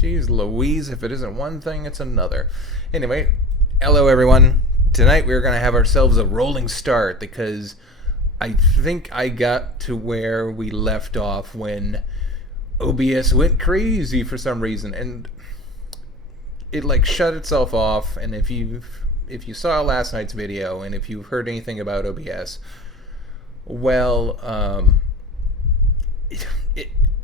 Jeez Louise, if it isn't one thing, it's another. Anyway, hello everyone. Tonight we're going to have ourselves a rolling start because I think I got to where we left off when OBS went crazy for some reason, and it like shut itself off. And if you saw last night's video and if you've heard anything about OBS, well,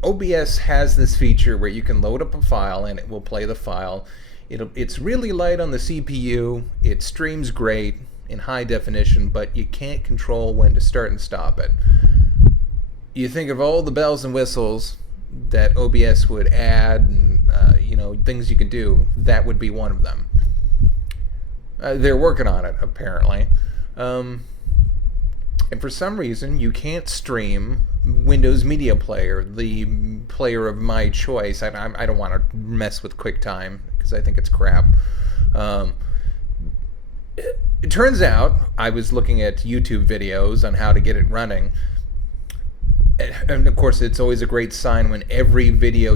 OBS has this feature where you can load up a file and it will play the file. It's really light on the CPU. It streams great in high definition, but you can't control when to start and stop it. You think of all the bells and whistles that OBS would add and things you can do, that would be one of them. They're working on it, apparently. And for some reason, you can't stream Windows Media Player, the player of my choice. I don't want to mess with QuickTime because I think it's crap. It turns out, I was looking at YouTube videos on how to get it running. And of course, it's always a great sign when every video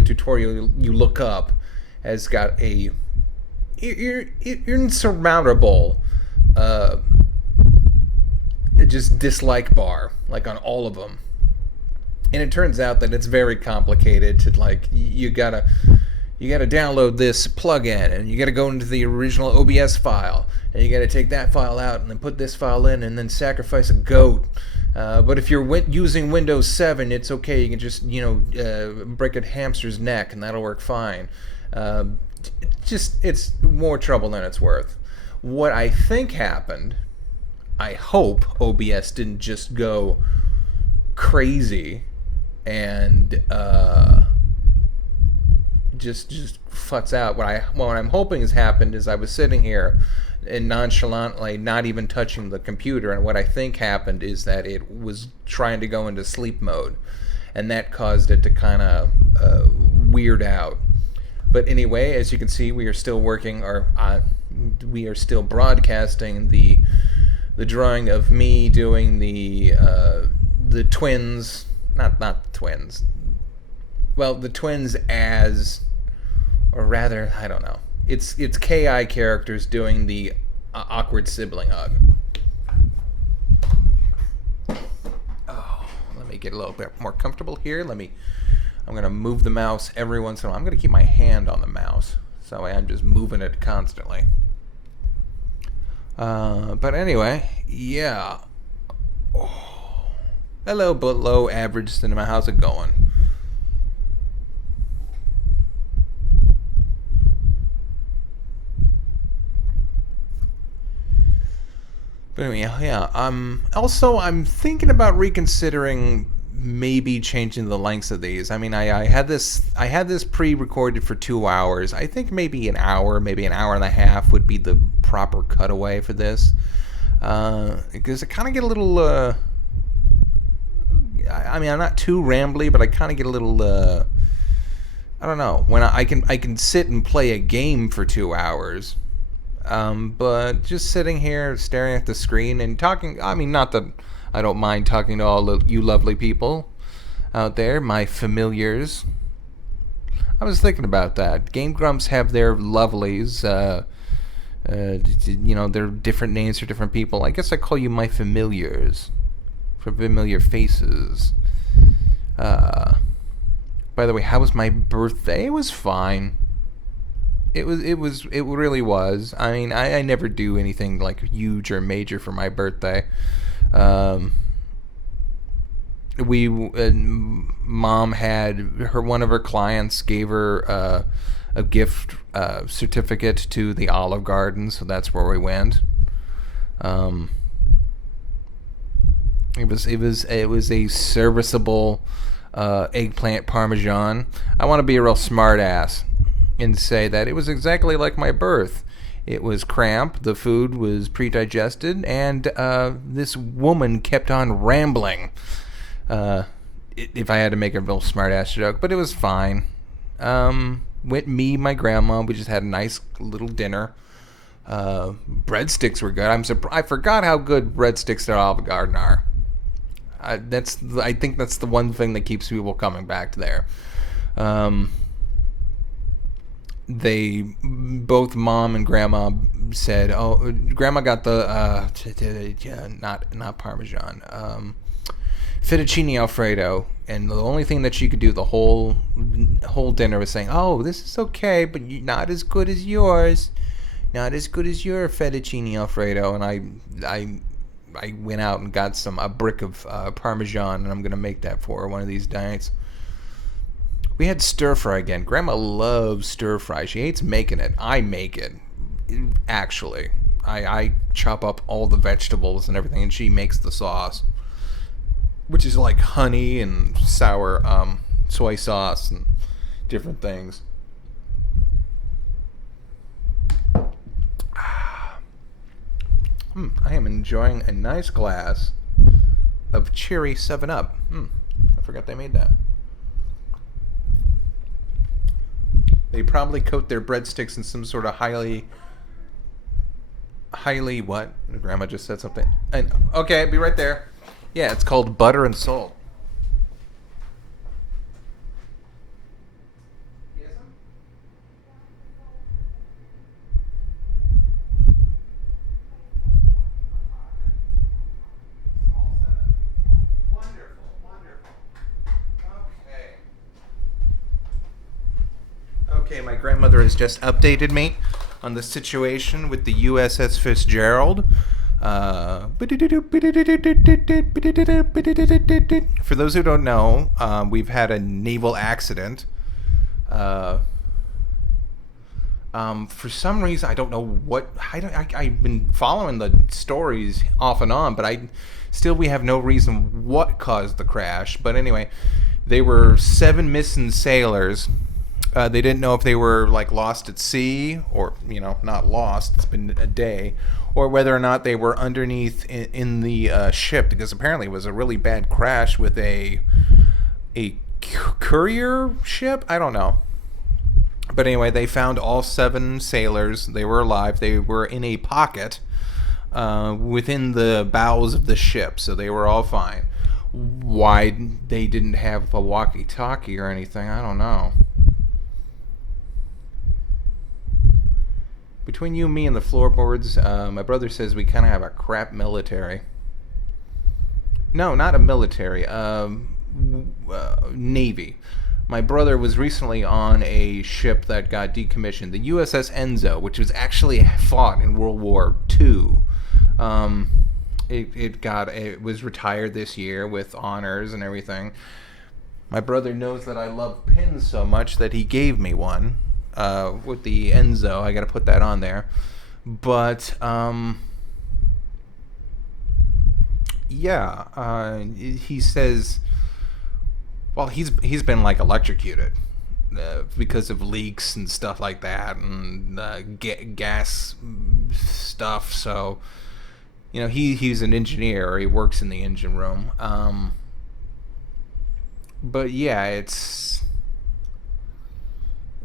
tutorial you look up has got a insurmountable just dislike bar, like on all of them. And it turns out that it's very complicated to, like, you gotta download this plugin, and you gotta go into the original OBS file, and you gotta take that file out and then put this file in and then sacrifice a goat. But if you're using Windows 7, it's okay. You can just break a hamster's neck and that'll work fine. It's more trouble than it's worth. What I think happened, I hope OBS didn't just go crazy and just futs out. What I'm hoping has happened is I was sitting here and nonchalantly not even touching the computer, and what I think happened is that it was trying to go into sleep mode, and that caused it to kind of weird out. But anyway, as you can see, we are still working, we are still broadcasting the drawing of me doing the twins, not the twins. Well, the twins as, or rather, I don't know. It's KI characters doing the awkward sibling hug. Oh, let me get a little bit more comfortable here. I'm gonna move the mouse every once in a while. I'm gonna keep my hand on the mouse, so I'm just moving it constantly. But anyway, yeah. Oh. Hello, below average cinema. How's it going? But anyway, yeah. I'm thinking about reconsidering maybe changing the lengths of these. I mean, I had this pre-recorded for 2 hours. I think maybe an hour and a half would be the proper cutaway for this, because I kind of get a little. I'm not too rambly, but I kind of get a little. I don't know, when I can sit and play a game for 2 hours, but just sitting here staring at the screen and talking. I mean, not that I don't mind talking to all of you lovely people out there, my familiars. I was thinking about that. Game Grumps have their lovelies. They're different names for different people. I guess I call you my familiars, for familiar faces. By the way, how was my birthday? It was fine. It really was. I mean, I never do anything like huge or major for my birthday. Mom had one of her clients gave her a gift certificate to the Olive Garden, so that's where we went. It was a serviceable eggplant parmesan. I want to be a real smart ass and say that it was exactly like my birth. It was cramp, the food was pre-digested, and this woman kept on rambling. If I had to make a real smart-ass joke, but it was fine. My grandma, we just had a nice little dinner. Breadsticks were good. I forgot how good breadsticks at Olive Garden are. I think that's the one thing that keeps people coming back there. they both mom and grandma said, "Oh, grandma got the not Parmesan, fettuccine Alfredo," and the only thing that she could do the whole dinner was saying, "Oh, this is okay, but not as good as yours, not as good as your fettuccine Alfredo." And I went out and got a brick of Parmesan, and I'm gonna make that for her one of these nights. We had stir fry again. Grandma loves stir fry. She hates making it. I make it, actually. I chop up all the vegetables and everything, and she makes the sauce, which is like honey and sour soy sauce and different things. I am enjoying a nice glass of cherry 7-Up. I forgot they made that. They probably coat their breadsticks in some sort of highly what? Grandma just said something. And okay, be right there. Yeah, it's called butter and salt. Okay, my grandmother has just updated me on the situation with the USS Fitzgerald. For those who don't know, we've had a naval accident. For some reason, I don't know what. I've been following the stories off and on, but we have no reason what caused the crash. But anyway, they were 7 missing sailors. They didn't know if they were like lost at sea or, not lost. It's been a day, or whether or not they were underneath in the ship, because apparently it was a really bad crash with a courier ship. I don't know. But anyway, they found all 7 sailors. They were alive. They were in a pocket within the bows of the ship, so they were all fine. Why they didn't have a walkie-talkie or anything, I don't know. Between you, me, and the floorboards, my brother says we kind of have a crap military. No, not a military. Navy. My brother was recently on a ship that got decommissioned, the USS Enzo, which was actually fought in World War II. It was retired this year with honors and everything. My brother knows that I love pins so much that he gave me one. With the Enzo, I got to put that on there. But he says, well, he's been like electrocuted because of leaks and stuff like that, and gas stuff. So he's an engineer, or he works in the engine room. But yeah,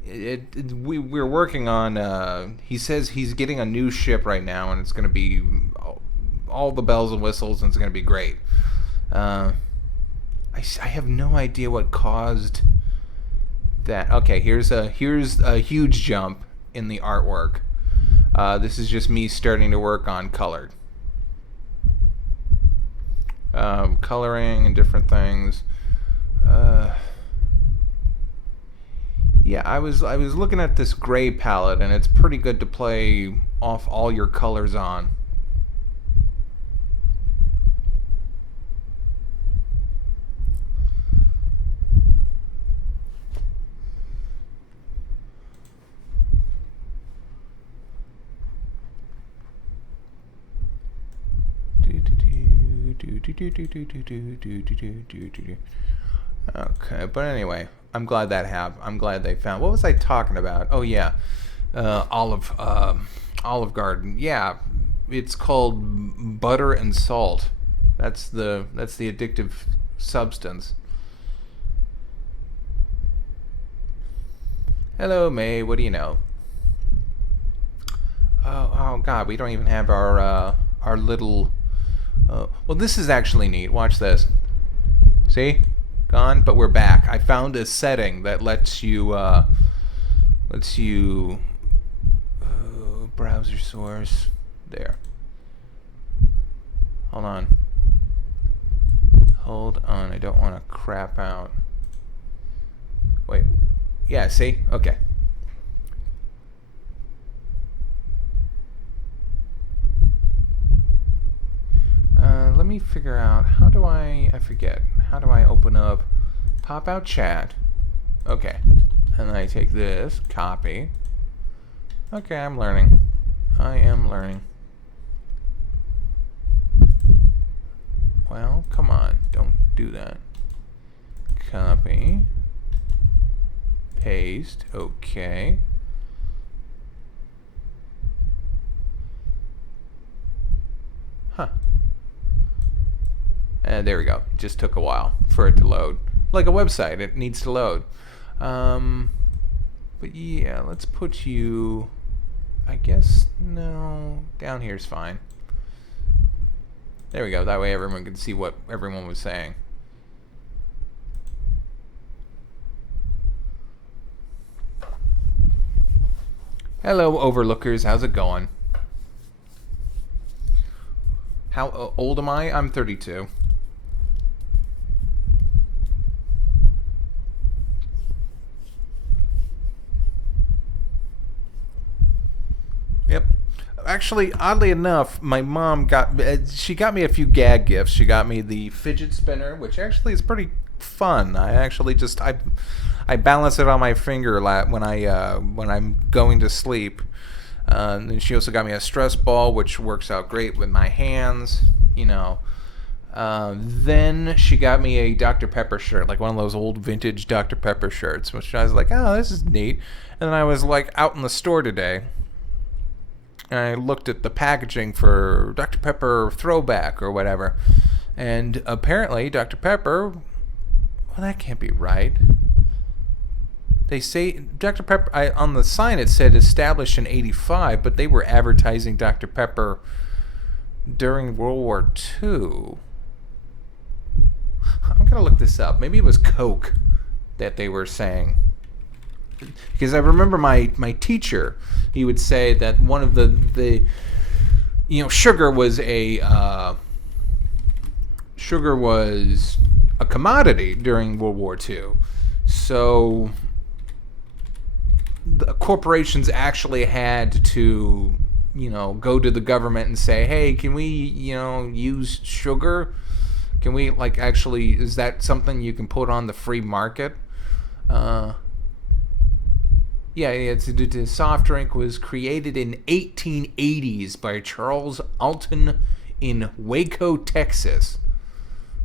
we're working on. He says he's getting a new ship right now, and it's going to be all the bells and whistles, and it's going to be great. I have no idea what caused that. Okay, here's a huge jump in the artwork. This is just me starting to work on coloring and different things. Yeah, I was looking at this gray palette, and it's pretty good to play off all your colors on. Okay, but anyway, I'm glad that happened. I'm glad they found. What was I talking about? Oh yeah, Olive Garden. Yeah, it's called butter and salt. That's the addictive substance. Hello, May. What do you know? Oh God, we don't even have our little. Well, this is actually neat. Watch this. See? Gone, but we're back. I found a setting that lets you Let's use browser source. There. Hold on. I don't want to crap out. Wait. Yeah, see? Okay. Let me figure out, I forget. How do I open up pop out chat? Okay. And then I take this, copy. Okay, I'm learning. I am learning. Well, come on. Don't do that. Copy. Paste. Okay. Huh. And there we go. It just took a while for it to load. Like a website, it needs to load. But yeah, let's put you... I guess, no, down here's fine. There we go. That way everyone could see what everyone was saying. Hello, overlookers. How's it going? How old am I? I'm 32. Yep. Actually, oddly enough, my mom got me a few gag gifts. She got me the fidget spinner, which actually is pretty fun. I balance it on my finger when I'm going to sleep. And she also got me a stress ball, which works out great with my hands. Then she got me a Dr. Pepper shirt, like one of those old vintage Dr. Pepper shirts, which I was like, oh, this is neat. And then I was like out in the store today. And I looked at the packaging for Dr. Pepper throwback or whatever. And apparently Dr. Pepper, well, that can't be right. They say Dr. Pepper, on the sign it said established in 85, but they were advertising Dr. Pepper during World War II. I'm going to look this up. Maybe it was Coke that they were saying. Because I remember my teacher, he would say that one of the sugar was a commodity during World War II. So the corporations actually had to, go to the government and say, hey, can we, use sugar? Can we, is that something you can put on the free market? Yeah, the soft drink was created in 1880s by Charles Alton in Waco, Texas.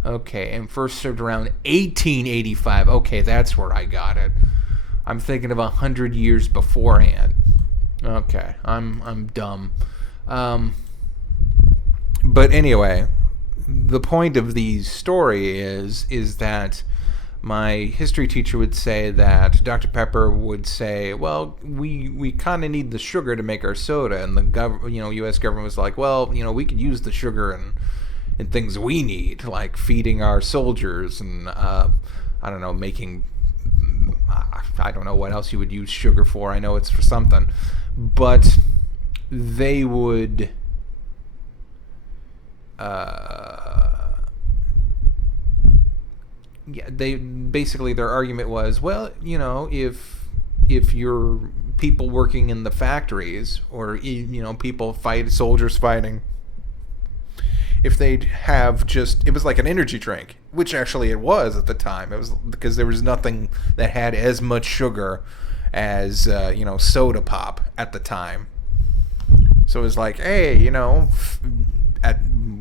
Okay, and first served around 1885. Okay, that's where I got it. I'm thinking of 100 years beforehand. Okay, I'm dumb. But anyway, the point of the story is that my history teacher would say that Dr. Pepper would say, well, we kind of need the sugar to make our soda, and the U.S. government was like, well, we could use the sugar in things we need, like feeding our soldiers and I don't know, making, I don't know what else you would use sugar for. I know it's for something, but they would they basically, their argument was, well, if you're people working in the factories, or soldiers fighting, if they'd have it was like an energy drink, which actually it was at the time. It was because there was nothing that had as much sugar as soda pop at the time. So it was like, hey,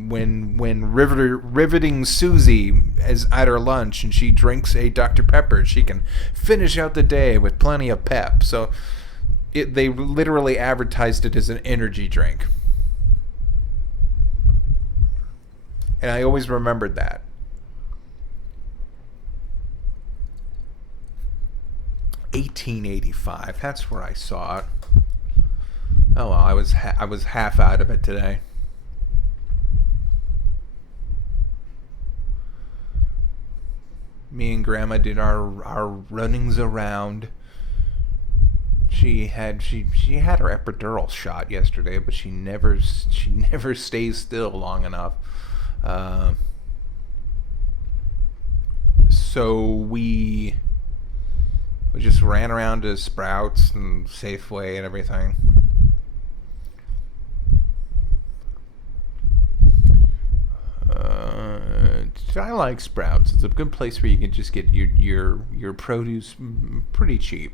when riveting Susie is at her lunch and she drinks a Dr. Pepper, she can finish out the day with plenty of pep. So they literally advertised it as an energy drink. And I always remembered that. $18.85. That's where I saw it. Oh well, I was half out of it today. Me and Grandma did our runnings around. She had her epidural shot yesterday, but she never stays still long enough. So we just ran around to Sprouts and Safeway and everything. I like Sprouts. It's a good place where you can just get your produce pretty cheap.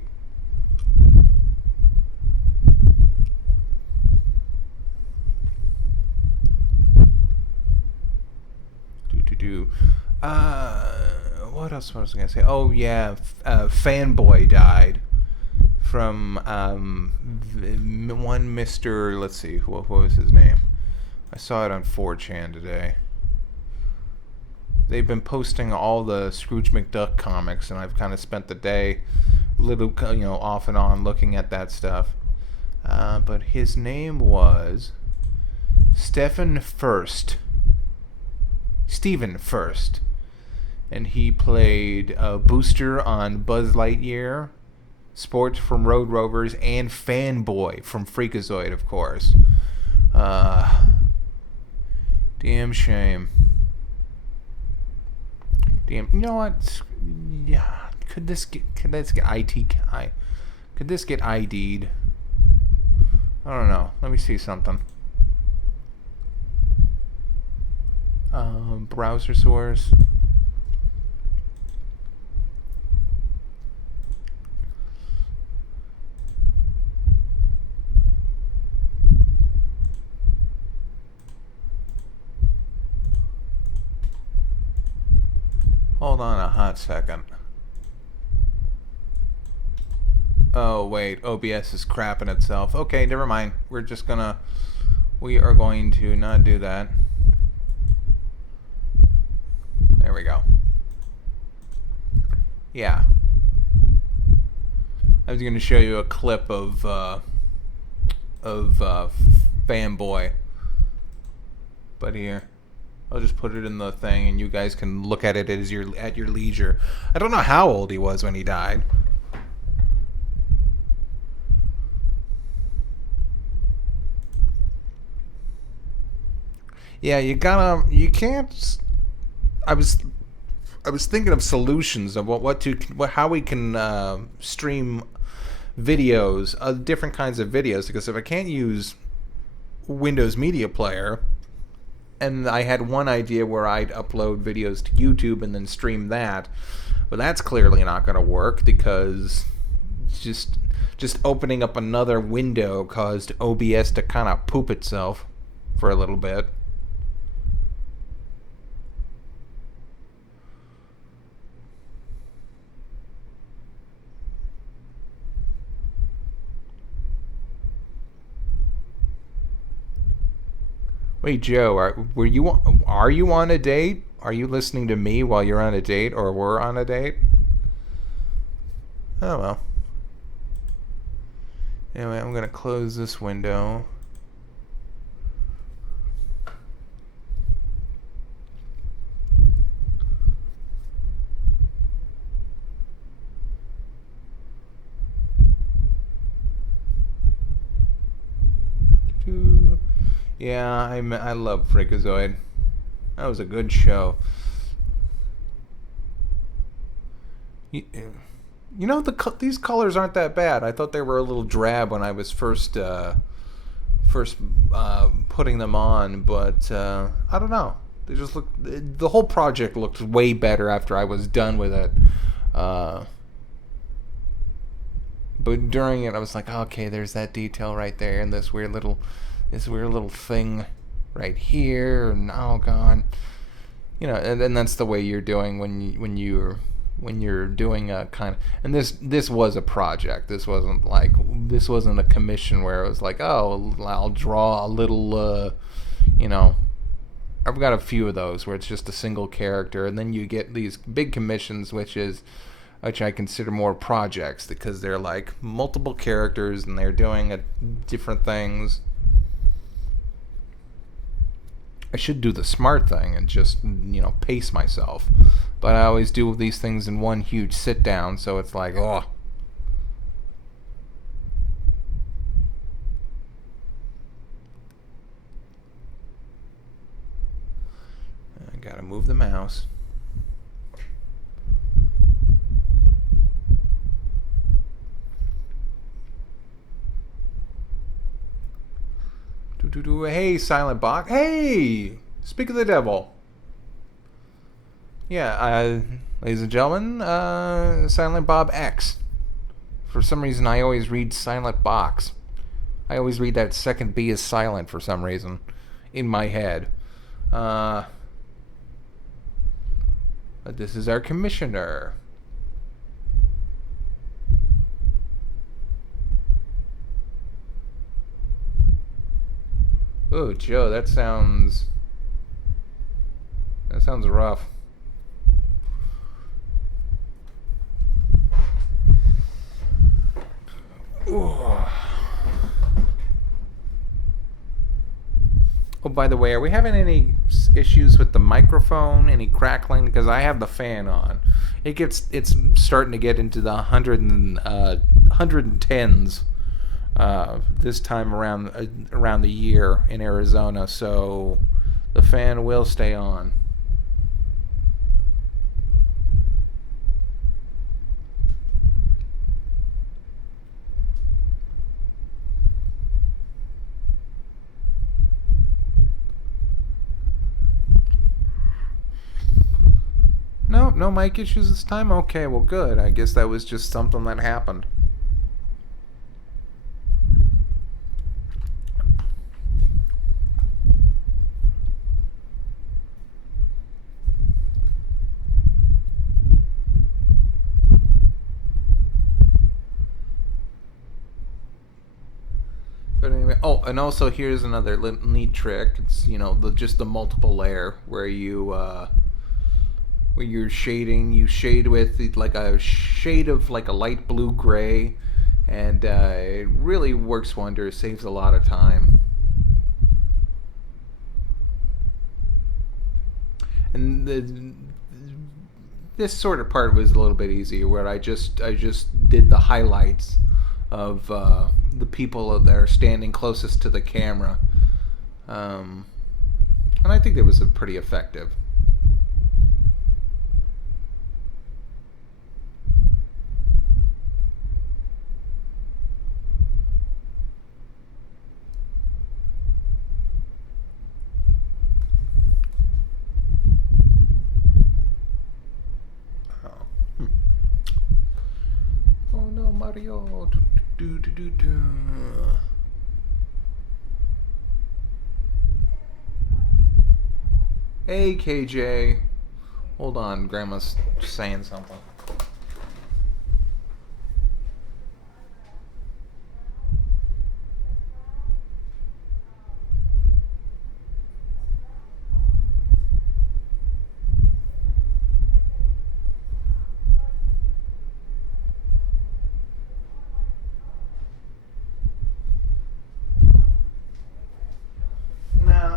What else was I gonna say? Oh yeah, Fanboy died from one Mister. Let's see, what was his name? I saw it on 4chan today. They've been posting all the Scrooge McDuck comics, and I've kind of spent the day, off and on looking at that stuff. But his name was Stephen Furst. Stephen Furst. And he played Booster on Buzz Lightyear, Sports from Road Rovers, and Fanboy from Freakazoid, of course. Damn shame. Damn. You know what? Yeah. Could this get ID'd? I don't know. Let me see something. Browser source. Hold on a hot second. Oh wait, OBS is crapping itself. Okay, never mind. We are going to not do that. There we go. Yeah. I was going to show you a clip of Fanboy. But here, I'll just put it in the thing, and you guys can look at it at your leisure. I don't know how old he was when he died. Yeah, you can't. I was thinking of solutions of how we can stream videos, different kinds of videos. Because if I can't use Windows Media Player, and I had one idea where I'd upload videos to YouTube and then stream that, but that's clearly not going to work because just opening up another window caused OBS to kind of poop itself for a little bit. Wait, Joe, are you on a date? Are you listening to me while you're on a date, or we're on a date? Oh well. Anyway, I'm gonna close this window. Yeah, I love Freakazoid. That was a good show. You know, these colors aren't that bad. I thought they were a little drab when I was first putting them on, but I don't know. They just look. The whole project looked way better after I was done with it. But during it, I was like, okay, there's that detail right there, and this weird little thing right here, and oh god, you know, and that's the way you're doing when you're doing a kind of, and this was a project. This wasn't a commission where it was like, oh, I'll draw a little, you know. I've got a few of those where it's just a single character, and then you get these big commissions, which I consider more projects because they're like multiple characters and they're doing different things. I should do the smart thing and just, pace myself. But I always do these things in one huge sit down, so it's like, oh. move the mouse. Hey, Silent Box. Hey! Speak of the devil. Yeah, ladies and gentlemen, Silent Bob X. For some reason, I always read Silent Box. I always read that second B is silent for some reason in my head. But this is our commissioner. Oh, Joe, that sounds rough. Ooh. Oh, by the way, are we having any issues with the microphone? Any crackling? Because I have the fan on. It's starting to get into the 110s this time around the year in Arizona. So the fan will stay on. No mic issues this time? Okay, well good. I guess that was just something that happened. But anyway, oh, and also here's another neat trick. It's, just the multiple layer where you're shading, you shade with like a shade of like a light blue gray, and it really works wonders, saves a lot of time. And this sort of part was a little bit easier, where I just did the highlights of the people that are standing closest to the camera, and I think it was pretty effective. Oh no, Mario. Hey, KJ. Hold on, Grandma's saying something.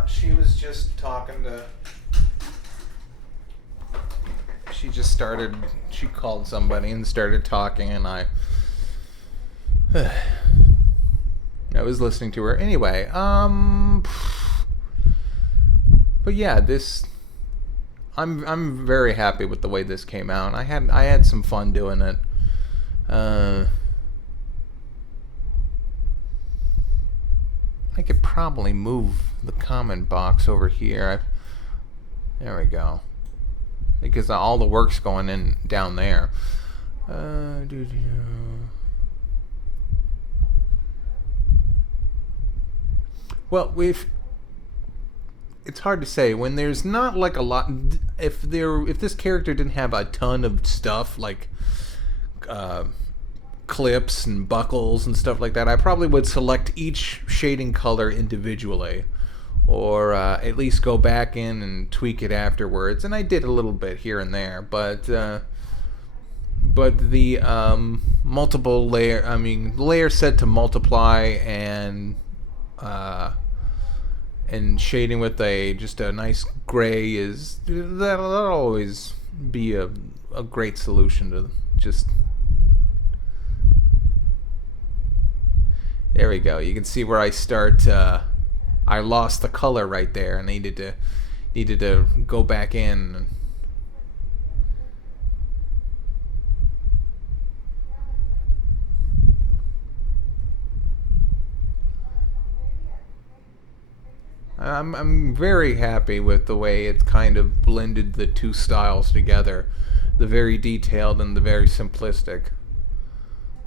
She was just talking to... She called somebody and started talking, and I was listening to her. Anyway, but yeah, I'm very happy with the way this came out. I had some fun doing it. I could probably move the comment box over here. There we go. Because all the work's going in down there. Well, it's hard to say when there's not like a lot. If this character didn't have a ton of stuff like clips and buckles and stuff like that, I probably would select each shading color individually, or at least go back in and tweak it afterwards. And I did a little bit here and there, but the multiple layer set to multiply and shading with just a nice gray that'll always be a great solution to just. There we go. You can see where I start. I lost the color right there, and needed needed to go back in. I'm very happy with the way it kind of blended the two styles together, the very detailed and the very simplistic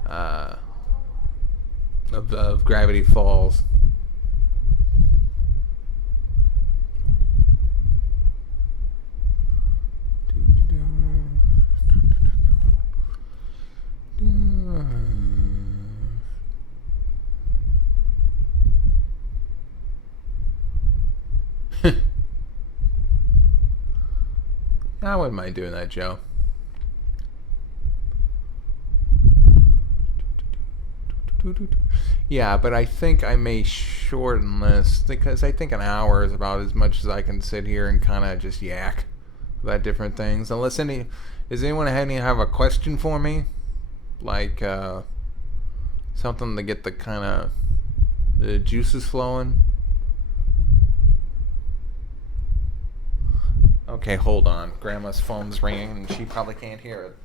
uh, of Gravity Falls. I wouldn't mind doing that, Joe. Yeah, but I think I may shorten this because I think an hour is about as much as I can sit here and kind of just yak about different things. Unless does anyone have a question for me? Like, something to get the juices flowing? Okay, hold on. Grandma's phone's ringing and she probably can't hear it.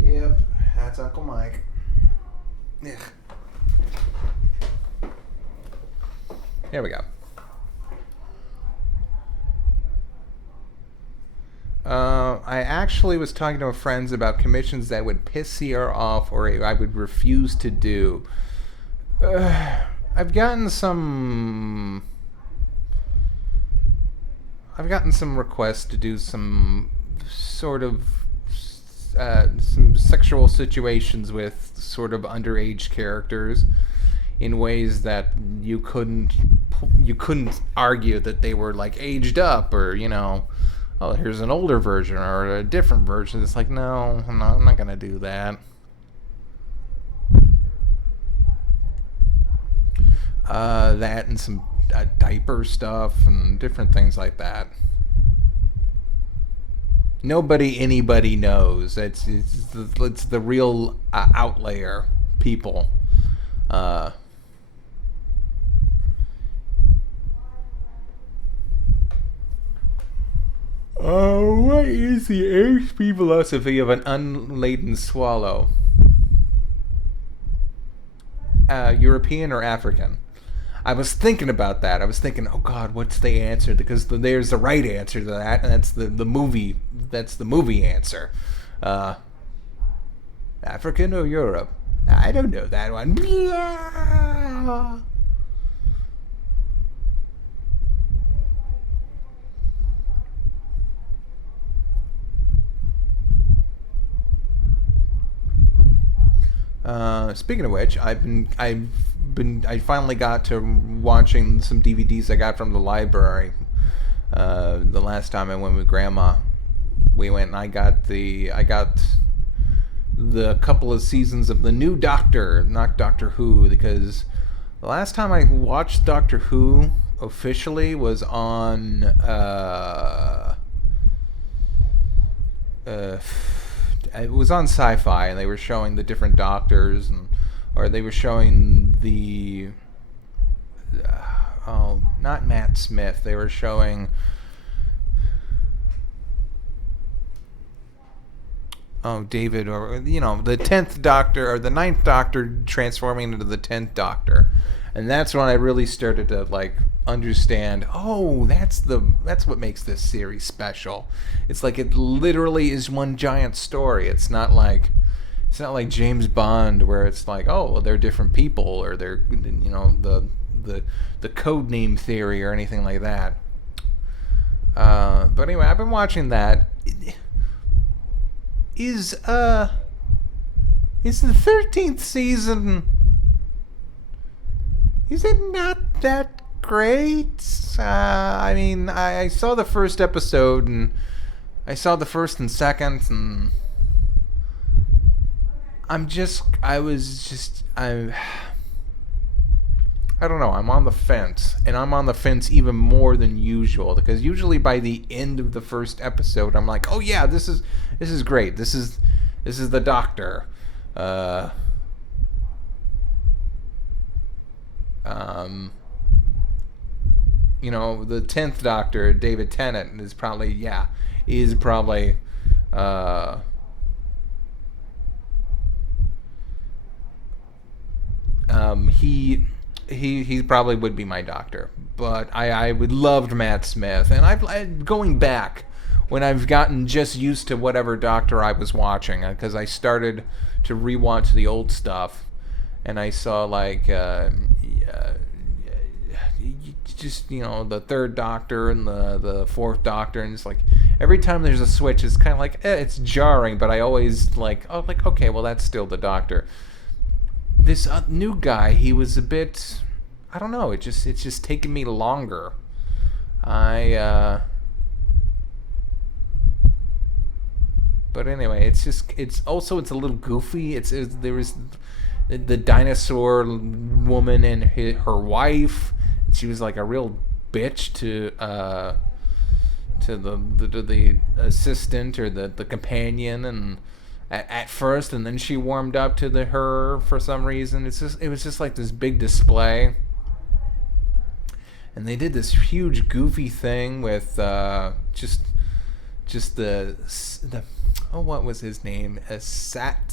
Yep, that's Uncle Mike. Ugh. Here we go. I actually was talking to my friends about commissions that would piss Sierra off or I would refuse to do. I've gotten some requests to do some sort of some sexual situations with sort of underage characters in ways that you couldn't argue that they were like aged up or oh, here's an older version or a different version. It's like, no, I'm not gonna do that. That and some diaper stuff and different things like that. Anybody knows. It's the real outlier people. What is the HP velocity of an unladen swallow? European or African? I was thinking about that. I was thinking, oh God, what's the answer? Because there's the right answer to that, and that's the movie. That's the movie answer. African or Europe? I don't know that one. Speaking of which, I finally got to watching some DVDs I got from the library. The last time I went with Grandma, we went and I got the couple of seasons of the new Doctor, not Doctor Who, because the last time I watched Doctor Who officially was on it was on Sci-Fi, and they were showing the different Doctors, or they were showing the not Matt Smith. They were showing David, or the 10th Doctor or the 9th Doctor transforming into the 10th Doctor, and that's when I really started to understand. Oh, that's what makes this series special. It's like it literally is one giant story. It's not like James Bond where it's like, oh, well, they're different people or they're the code name theory or anything like that. But anyway, I've been watching that. Is the 13th season, is it not that great? I mean, I saw the first episode and I saw the first and second, and I don't know. I'm on the fence, and I'm on the fence even more than usual because usually by the end of the first episode, I'm like, oh yeah, this is great. This is the Doctor. Uh, um, the 10th Doctor, David Tennant, is probably uh, he probably would be my doctor. But I would loved Matt Smith, and going back when I've gotten just used to whatever doctor I was watching because I started to rewatch the old stuff, and I saw like just the third Doctor and the fourth Doctor, and it's like every time there's a switch, it's kind of like it's jarring, but I always okay, well that's still the Doctor. This new guy, he was a bit, I don't know, it's just taking me longer. I But anyway, it's a little goofy. There was the dinosaur woman and her wife. She was like a real bitch to the assistant or the companion, and at first, and then she warmed up to her for some reason. It was just like this big display, and they did this huge goofy thing with just the what was his name? Satax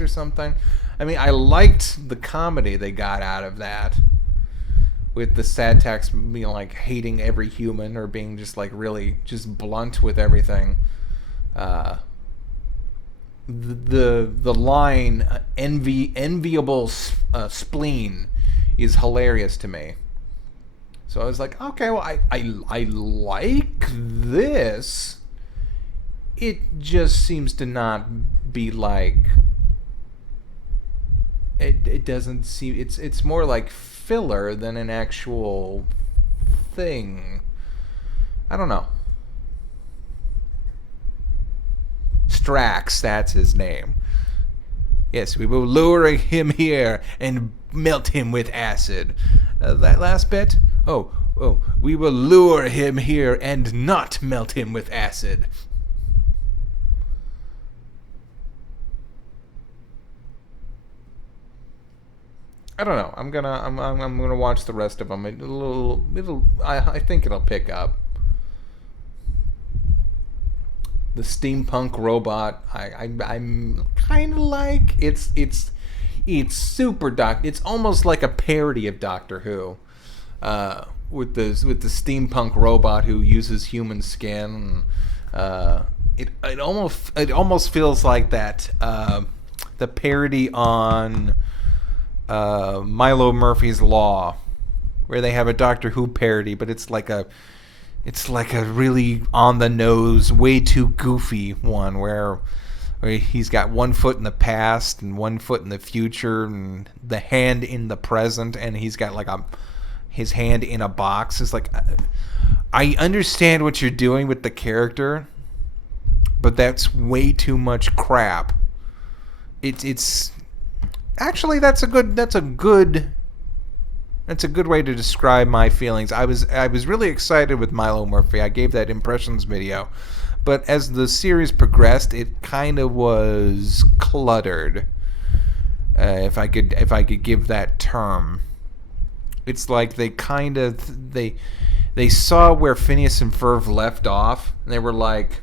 or something. I mean, I liked the comedy they got out of that, with the Satax being like hating every human or being just like really just blunt with everything. The line enviable spleen is hilarious to me. So I was like, okay, well I like this. It just seems to not be like it doesn't seem it's more like filler than an actual thing. I don't know. Strax, that's his name. Yes, we will lure him here and melt him with acid. That last bit? Oh, we will lure him here and not melt him with acid. I don't know. I'm gonna watch the rest of them. I think it'll pick up. The steampunk robot. I'm kind of like it's super It's almost like a parody of Doctor Who, with the steampunk robot who uses human skin. It almost feels like that the parody on Milo Murphy's Law, where they have a Doctor Who parody, but it's like a really on the nose, way too goofy one where he's got one foot in the past and one foot in the future and the hand in the present, and he's got like his hand in a box. It's like, I understand what you're doing with the character, but that's way too much crap. It's actually that's a good way to describe my feelings. I was really excited with Milo Murphy. I gave that impressions video, but as the series progressed, it kind of was cluttered. If I could give that term, it's like they saw where Phineas and Ferb left off, and they were like,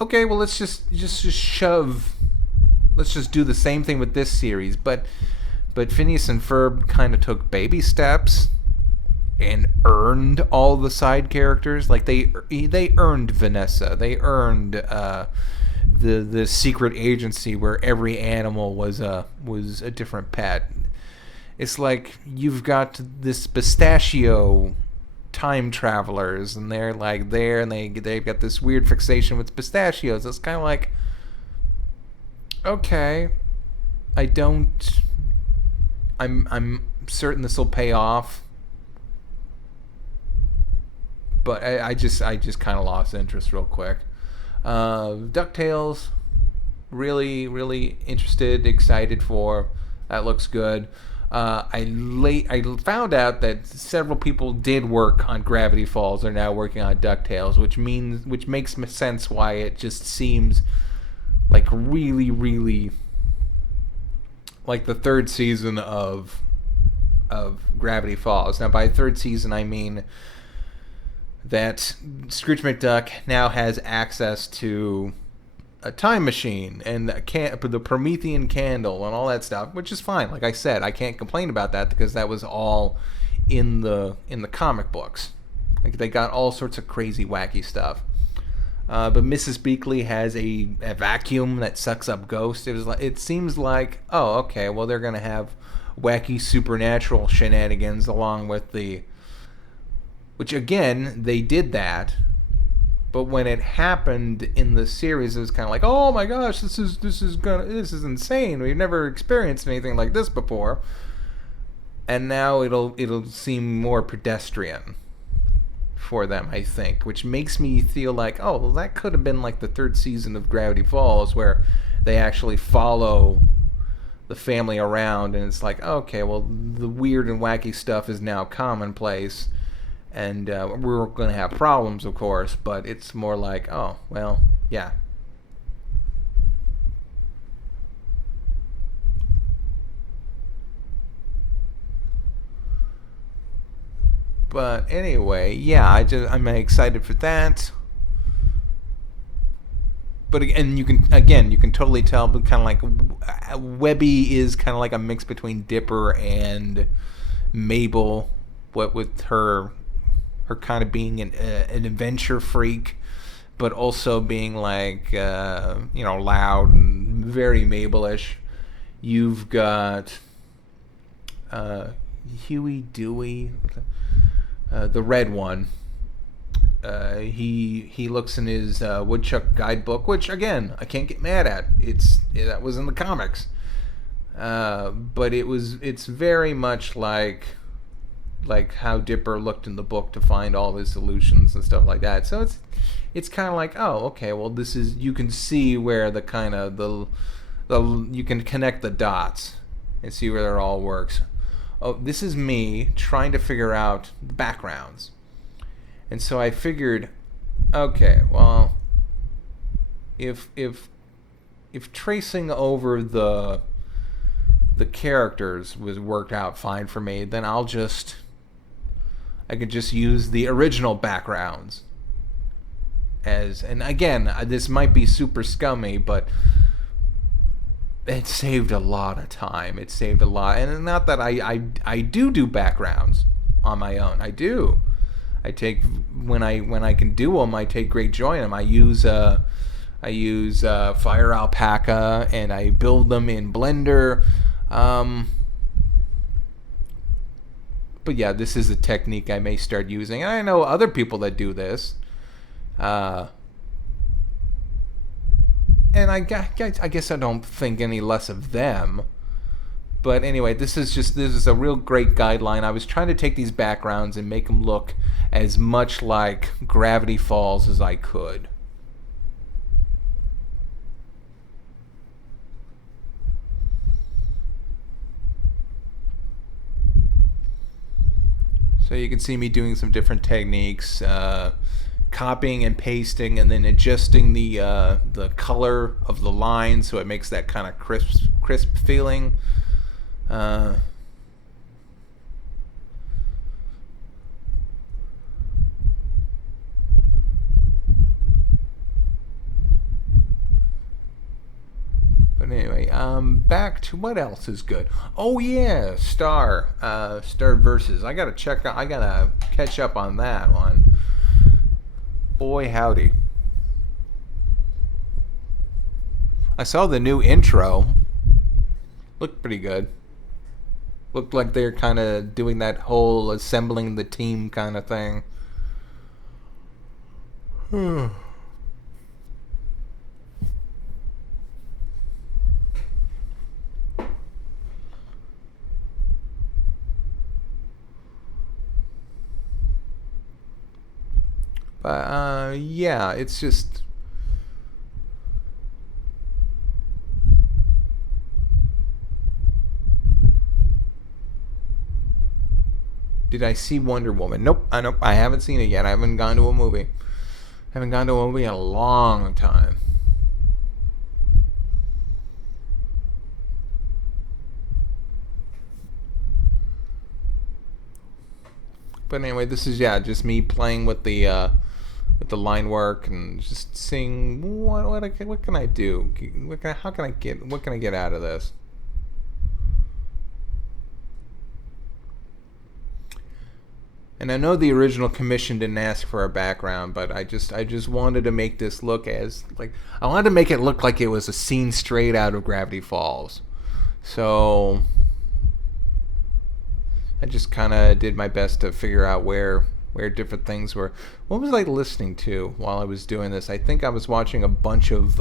okay, well let's just shove. Let's just do the same thing with this series, but Phineas and Ferb kind of took baby steps and earned all the side characters. Like they earned Vanessa. They earned the secret agency where every animal was a different pet. It's like you've got this pistachio time travelers, and they're like there, and they've got this weird fixation with pistachios. It's kind of like, okay, I'm certain this will pay off, but I just kind of lost interest real quick. DuckTales, Really, really interested, excited for. That looks good. I found out that several people did work on Gravity Falls. Are now working on DuckTales, which makes sense why it just seems like really, really like the third season of Gravity Falls. Now, by third season, I mean that Scrooge McDuck now has access to a time machine and the Promethean candle and all that stuff, which is fine. Like I said, I can't complain about that because that was all in the comic books. Like they got all sorts of crazy, wacky stuff. But Mrs. Beakley has a vacuum that sucks up ghosts. It seems like, oh, okay, well they're gonna have wacky supernatural shenanigans along with which again they did that, but when it happened in the series, it was kind of like, oh my gosh, this is insane. We've never experienced anything like this before, and now it'll seem more pedestrian for them, I think, which makes me feel like, oh, well, that could have been like the third season of Gravity Falls, where they actually follow the family around, and it's like, okay, well, the weird and wacky stuff is now commonplace, and we're going to have problems, of course, but it's more like, oh, well, yeah. But anyway, yeah, I'm excited for that. But again, you can totally tell, but kind of like Webby is kind of like a mix between Dipper and Mabel, what with her kind of being an adventure freak, but also being like loud and very Mabelish. You've got Huey, Dewey, the red one. He looks in his woodchuck guidebook, which again I can't get mad at. That was in the comics, but it's very much like how Dipper looked in the book to find all his solutions and stuff like that. So it's kind of like, oh, okay, well you can see where the kind of the you can connect the dots and see where it all works. Oh, this is me trying to figure out the backgrounds. And so I figured, okay, well, if tracing over the characters was worked out fine for me, then I could just use the original backgrounds and again, this might be super scummy, but it saved a lot of time. It saved a lot, and not that I do backgrounds on my own. I do. I take when I can do them. I take great joy in them. I use Fire Alpaca, and I build them in Blender. But yeah, this is a technique I may start using, and I know other people that do this. And I guess I don't think any less of them. But anyway, this is a real great guideline. I was trying to take these backgrounds and make them look as much like Gravity Falls as I could. So you can see me doing some different techniques, copying and pasting, and then adjusting the color of the line so it makes that kind of crisp feeling. But anyway, back to what else is good. Oh yeah, Star Versus. I gotta catch up on that one. Boy howdy. I saw the new intro. Looked pretty good. Looked like they're kind of doing that whole assembling the team kind of thing. But yeah, it's just Did I see Wonder Woman? Nope. I haven't seen it yet. I haven't gone to a movie. Haven't gone to a movie in a long time. But anyway, this is just me playing with the line work and just seeing what can I do? What can I get out of this? And I know the original commission didn't ask for a background, but I just wanted to make this look as like I wanted to make it look like it was a scene straight out of Gravity Falls. So I just kind of did my best to figure out where different things were. What was I listening to while I was doing this? I think I was watching a bunch of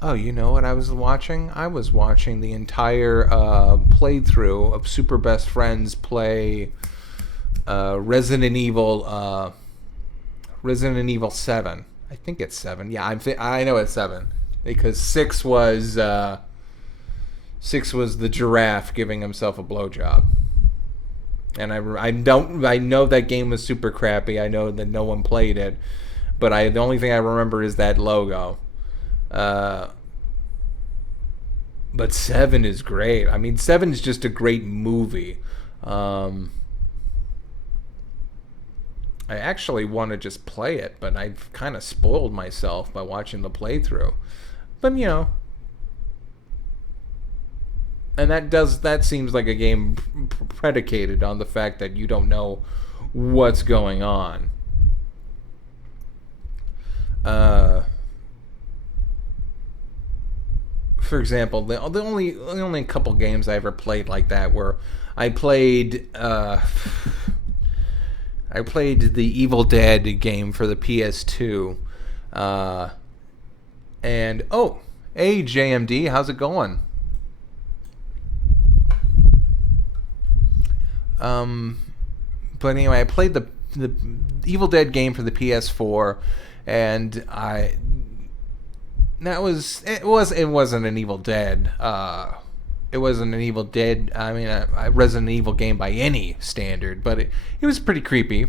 oh, you know what I was watching? I was watching the entire playthrough of Super Best Friends play Resident Evil 7. I think it's 7. Yeah, I know it's 7 because 6 was the giraffe giving himself a blowjob. And I know that game was super crappy. I know that no one played it, but the only thing I remember is that logo. But 7 is great. I mean, 7 is just a great movie. I actually want to just play it, but I've kind of spoiled myself by watching the playthrough. But and that seems like a game predicated on the fact that you don't know what's going on. For example, the only couple games I ever played like that were I played the Evil Dead game for the PS2, and hey JMD, how's it going? But anyway, I played the Evil Dead game for the PS4, and it wasn't an Evil Dead. It wasn't an Evil Dead. I mean, a Resident Evil game by any standard, but it was pretty creepy.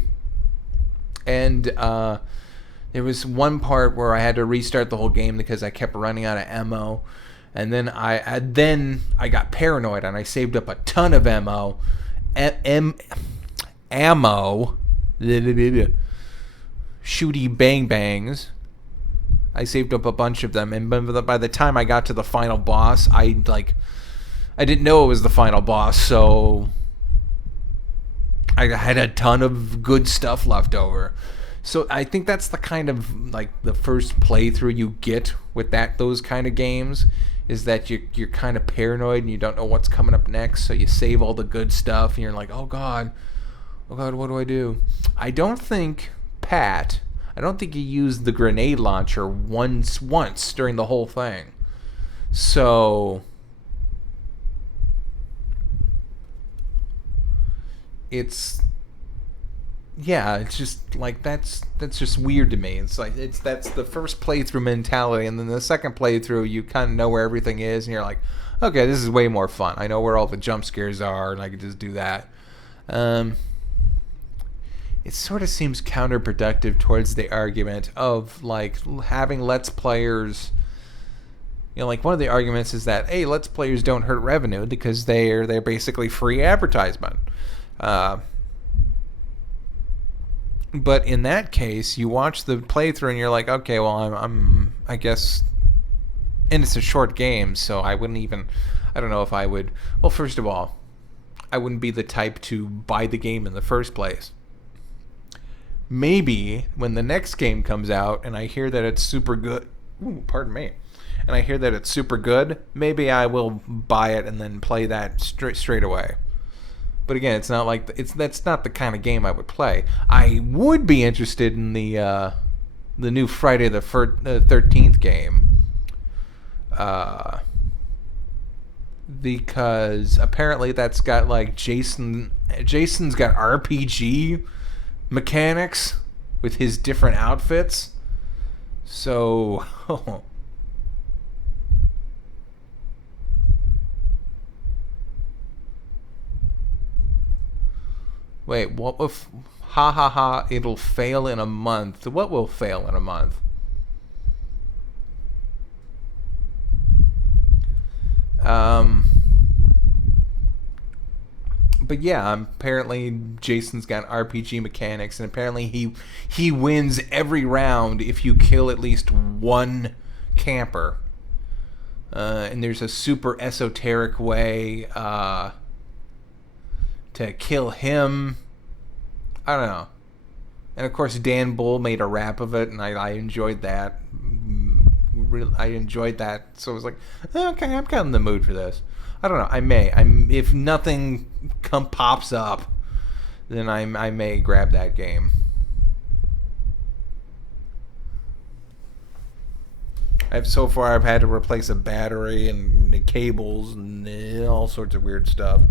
And there was one part where I had to restart the whole game because I kept running out of ammo, and then I got paranoid and I saved up a ton of ammo. Shooty bang bangs. I saved up a bunch of them, and by the time I got to the final boss, I didn't know it was the final boss, so I had a ton of good stuff left over. So I think that's the kind of the first playthrough you get with those kind of games, is that you're kind of paranoid and you don't know what's coming up next, so you save all the good stuff and you're like, oh god, what do I do? I don't think he used the grenade launcher once during the whole thing. So it's just like that's just weird to me. It's like that's the first playthrough mentality, and then the second playthrough you kind of know where everything is, and you're like, okay, this is way more fun. I know where all the jump scares are, and I can just do that. It sort of seems counterproductive towards the argument of having Let's Players. One of the arguments is that Let's Players don't hurt revenue because they're basically free advertisement. But in that case, you watch the playthrough and you're like, okay, well, I guess, and it's a short game, so I don't know if I would. Well, first of all, I wouldn't be the type to buy the game in the first place. Maybe when the next game comes out and I hear that it's super good, and I hear that it's super good, maybe I will buy it and then play that straight away. But again, it's not that's not the kind of game I would play. I would be interested in the new Friday the 13th game, because apparently that's got Jason's got RPG mechanics with his different outfits. So Wait, what if... Ha ha ha, it'll fail in a month. What will fail in a month? But yeah, apparently Jason's got RPG mechanics, and apparently he wins every round if you kill at least one camper. And there's a super esoteric way to kill him. I don't know. And of course, Dan Bull made a rap of it, and I enjoyed that. I enjoyed that. So I was like, okay, I'm kind of in the mood for this. I don't know. I may. If nothing pops up, then I may grab that game. So far I've had to replace a battery and the cables and all sorts of weird stuff.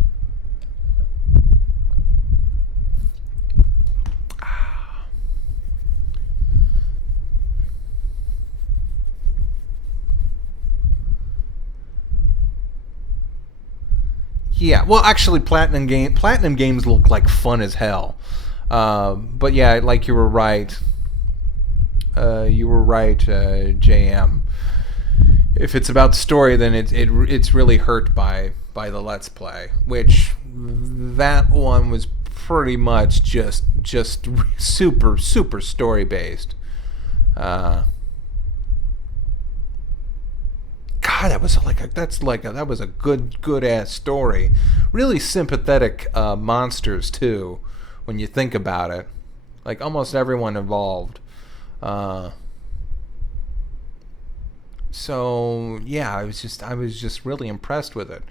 Yeah, well, actually, Platinum games look like fun as hell. But yeah, like you were right. JM. If it's about story, then it's really hurt by the Let's Play, which that one was pretty much just super story based. God, that was a good ass story. Really sympathetic monsters too, when you think about it. Like almost everyone involved. So yeah, I was just really impressed with it,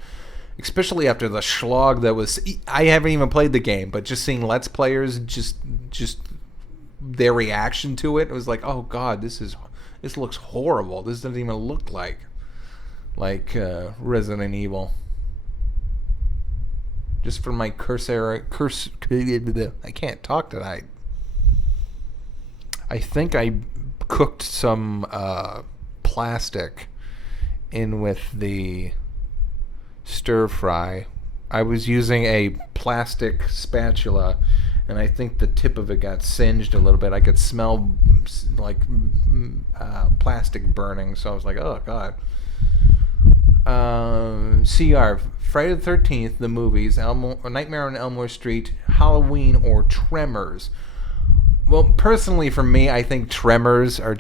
especially after the slog that was. I haven't even played the game, but just seeing Let's Players just their reaction to it was like, oh God, this looks horrible. This doesn't even look like Resident Evil. Just for my I can't talk tonight. I think I cooked some plastic in with the stir fry. I was using a plastic spatula, and I think the tip of it got singed a little bit. I could smell like plastic burning, so I was like, oh God. CR, Friday the 13th, the movies, Nightmare on Elmore Street, Halloween, or Tremors. Well, personally for me, I think Tremors I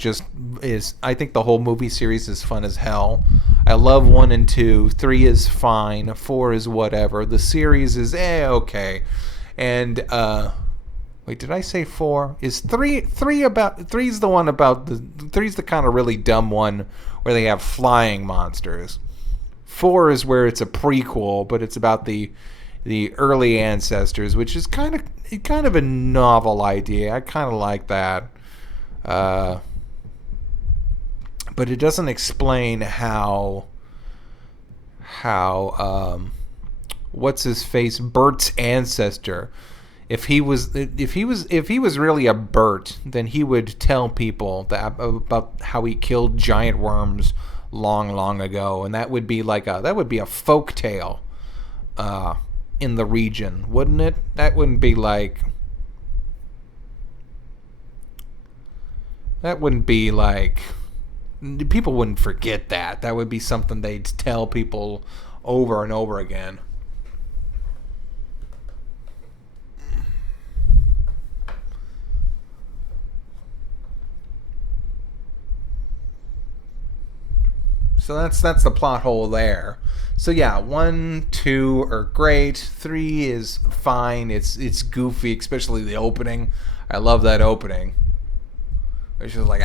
think the whole movie series is fun as hell. I love 1 and 2, 3 is fine, 4 is whatever. The series is okay. And, wait, did I say 4? Is 3's the one about 3's the kind of really dumb one where they have flying monsters. 4 is where it's a prequel, but it's about the early ancestors, which is kind of a novel idea. I kind of like that, but it doesn't explain how what's his face Bert's ancestor. If he was really a Bert, then he would tell people about how he killed giant worms long ago, and that would be a folk tale in the region, wouldn't it? That wouldn't be like people wouldn't forget that. That would be something they'd tell people over and over again. So that's the plot hole there. So yeah, 1, 2 are great. 3 is fine. It's goofy, especially the opening. I love that opening. It's just like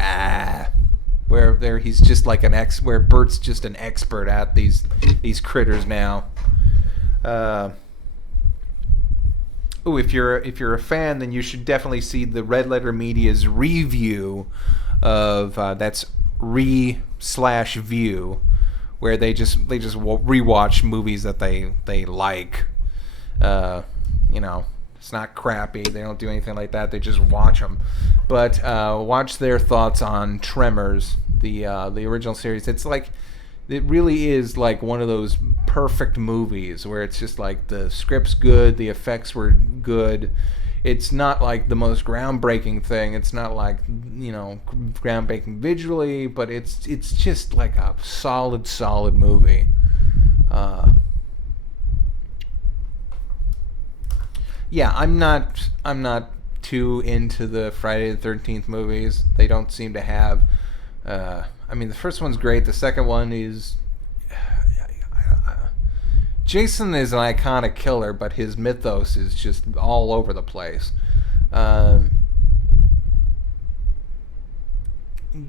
where there he's just like where Bert's just an expert at these critters now. If you're a fan, then you should definitely see the Red Letter Media's review of that's /view, where they just rewatch movies that they like. It's not crappy. They don't do anything like that. They just watch them. But watch their thoughts on Tremors, the original series. It's like it really is like one of those perfect movies where it's just like the script's good, the effects were good. It's not like the most groundbreaking thing. It's not like, groundbreaking visually, but it's just like a solid movie. Yeah, I'm not too into the Friday the 13th movies. They don't seem to have. I mean, the first one's great. The second one is. Jason is an iconic killer, but his mythos is just all over the place. Um,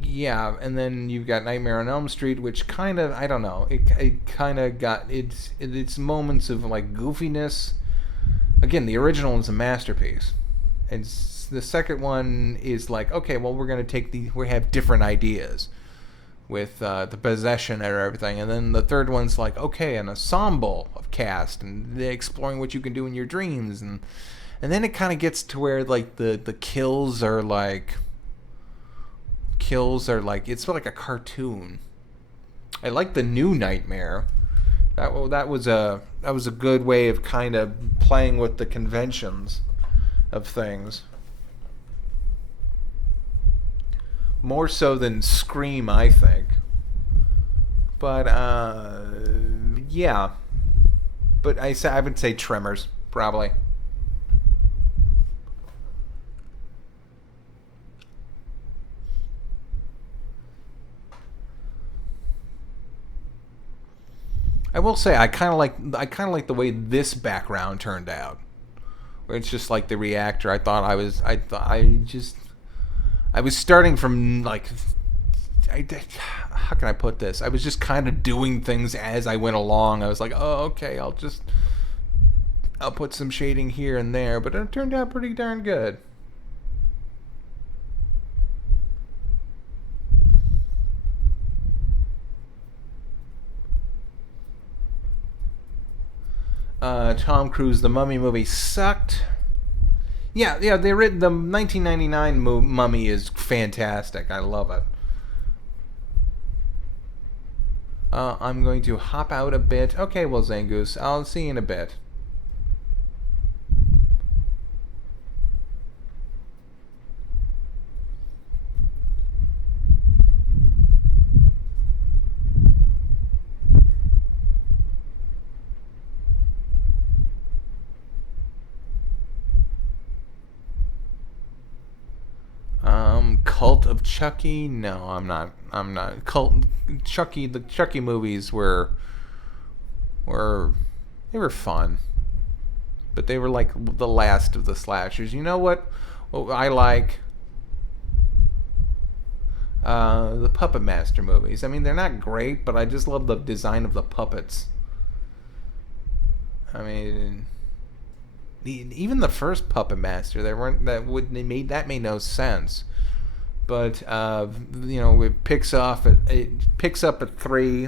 yeah, and then you've got Nightmare on Elm Street, which kind of, I don't know, it kind of got its moments of like goofiness. Again, the original is a masterpiece, and the second one is like, okay, well, we're gonna we have different ideas with the possession and everything, and then the third one's like, okay, an ensemble of cast and they're exploring what you can do in your dreams, and then it kind of gets to where like the kills are like it's like a cartoon. I like the new Nightmare. That was a good way of kind of playing with the conventions of things. More so than Scream, I think. But yeah. But I would say Tremors probably. I will say I kind of like the way this background turned out. Where it's just like the reactor. I was starting from like how can I put this? I was just kind of doing things as I went along. I was like, "Oh, okay, I'll put some shading here and there," but it turned out pretty darn good. Tom Cruise, the Mummy movie sucked. Yeah, the 1999 Mummy is fantastic. I love it. I'm going to hop out a bit. Okay, well, Zangoose, I'll see you in a bit. Cult of Chucky? No, I'm not. I'm not. Chucky. The Chucky movies were they were fun, but they were like the last of the slashers. You know what? What I like the Puppet Master movies. I mean, they're not great, but I just love the design of the puppets. I mean, even the first Puppet Master, that made no sense. But it picks up at three.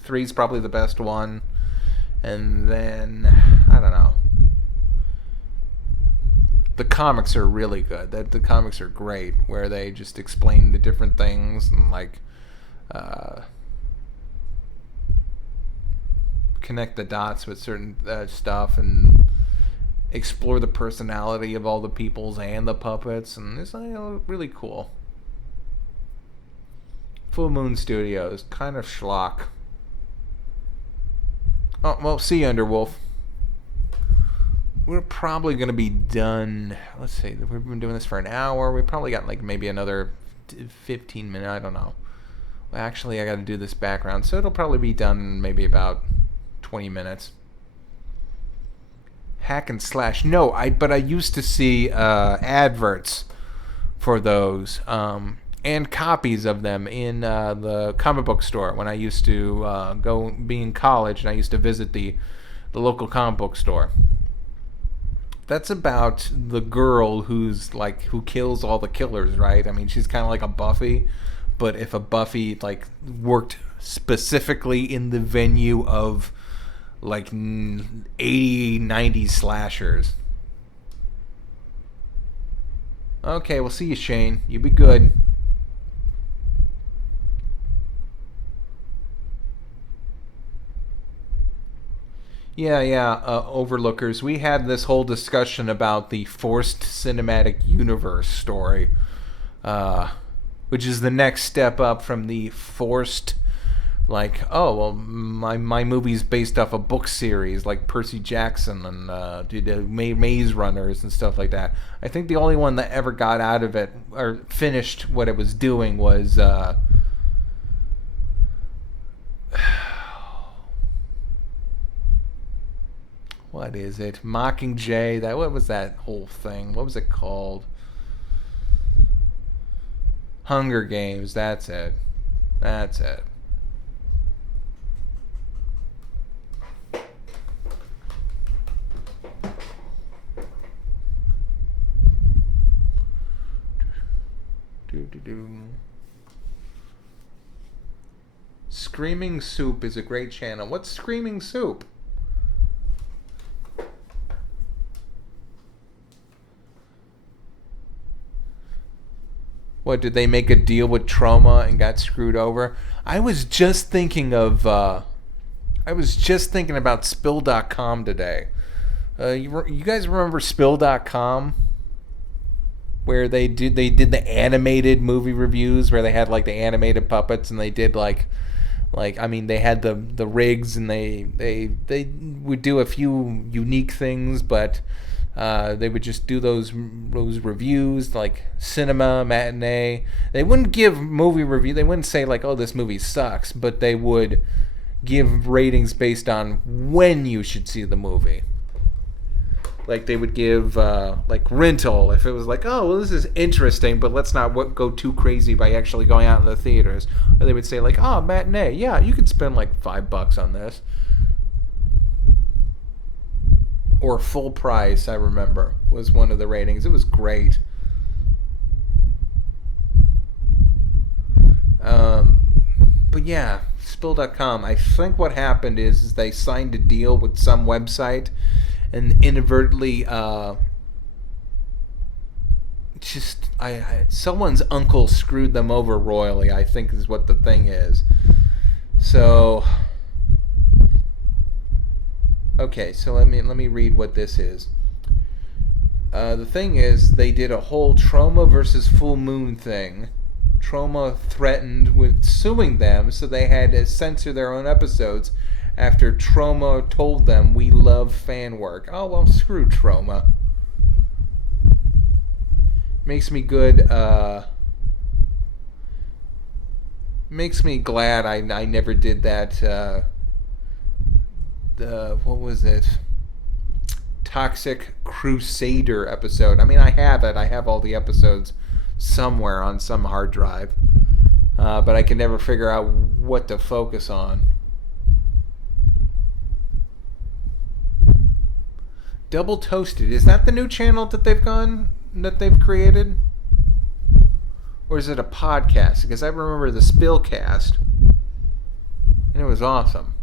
Three's probably the best one, and then I don't know. The comics are really good. The comics are great, where they just explain the different things and like uh, connect the dots with certain stuff and explore the personality of all the peoples and the puppets, and it's really cool. Full Moon Studios, kind of schlock. Oh well, see you, Underwolf. We're probably going to be done. Let's see, we've been doing this for an hour. We probably got like maybe another 15 minutes. I don't know. Well, actually, I got to do this background, so it'll probably be done in maybe about 20 minutes. Hack and slash. No, but I used to see adverts for those and copies of them in the comic book store when I used to go be in college, and I used to visit the local comic book store. That's about the girl who kills all the killers, right? I mean, she's kind of like a Buffy, but if a Buffy like worked specifically in the venue of like 80, 90s slashers. Okay, we'll see you, Shane. You be good. Yeah, yeah, Overlookers. We had this whole discussion about the forced cinematic universe story, uh, which is the next step up from the forced, like, oh, well, my movie's based off a book series like Percy Jackson and Maze Runners and stuff like that. I think the only one that ever got out of it or finished what it was doing was what is it? Mockingjay. That what was that whole thing? What was it called? Hunger Games. That's it. That's it. Screaming Soup is a great channel. What's Screaming Soup? What, did they make a deal with Trauma and got screwed over? I was just thinking about Spill.com today. You guys remember Spill.com? Where they did the animated movie reviews where they had like the animated puppets and they did like I mean they had the rigs and they would do a few unique things, but they would just do those reviews like cinema matinee. They wouldn't give movie review. They wouldn't say like, oh, this movie sucks, but they would give ratings based on when you should see the movie. Like they would give like rental if it was like, oh, well, this is interesting, but let's not go too crazy by actually going out in the theaters. Or they would say like, oh, matinee, yeah, you could spend like $5 on this. Or full price, I remember, was one of the ratings. It was great. But yeah, Spill.com. I think what happened is they signed a deal with some website and inadvertently someone's uncle screwed them over royally, I think is what the thing is. So okay, so let me read what this is. The thing is, they did a whole Trauma versus Full Moon thing. Trauma threatened with suing them, so they had to censor their own episodes after Trauma told them, we love fan work. Oh, well, screw Trauma. Makes me good, makes me glad I never did that, what was it? Toxic Crusader episode. I mean, I have it. I have all the episodes somewhere on some hard drive. But I can never figure out what to focus on. Double Toasted. Is that the new channel that they've created? Or is it a podcast? Because I remember the Spillcast. And it was awesome.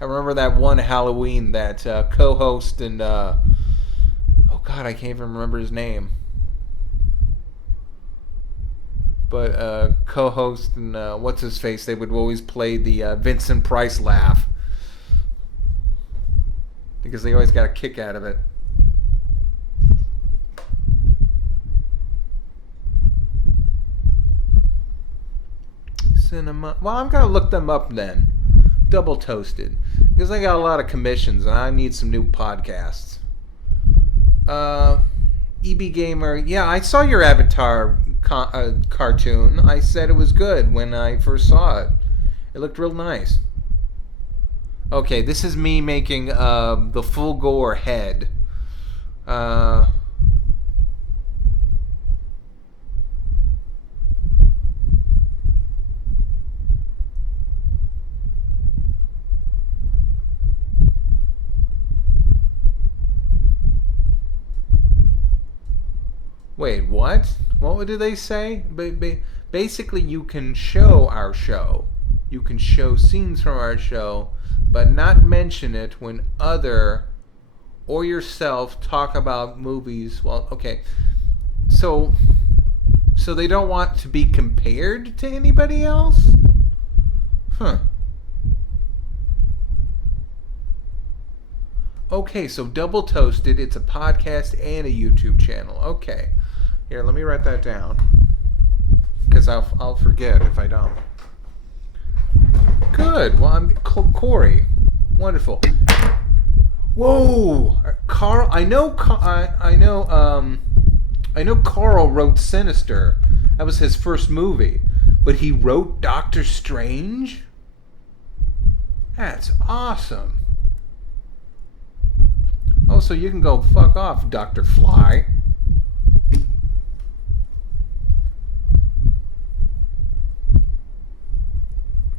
I remember that one Halloween that co-host and oh god, I can't even remember his name. But co-host and what's his face? They would always play the Vincent Price laugh because they always got a kick out of it. Cinema. Well, I'm gonna look them up then. Double Toasted, because I got a lot of commissions and I need some new podcasts. EB Gamer, yeah, I saw your Avatar cartoon. I said it was good when I first saw it. It looked real nice. Okay, this is me making the full gore head. Wait, what? What did they say? Basically, you can show our show. You can show scenes from our show, but not mention it when other or yourself talk about movies. Well, okay. So they don't want to be compared to anybody else? Huh. Okay, so Double Toasted, it's a podcast and a YouTube channel. Okay. Here, let me write that down. Because I'll forget if I don't. Good. Well, I'm Corey. Wonderful. Whoa, Carl. I know. I know. Carl wrote Sinister. That was his first movie, but he wrote Doctor Strange. That's awesome. Oh, so you can go fuck off, Dr. Fly.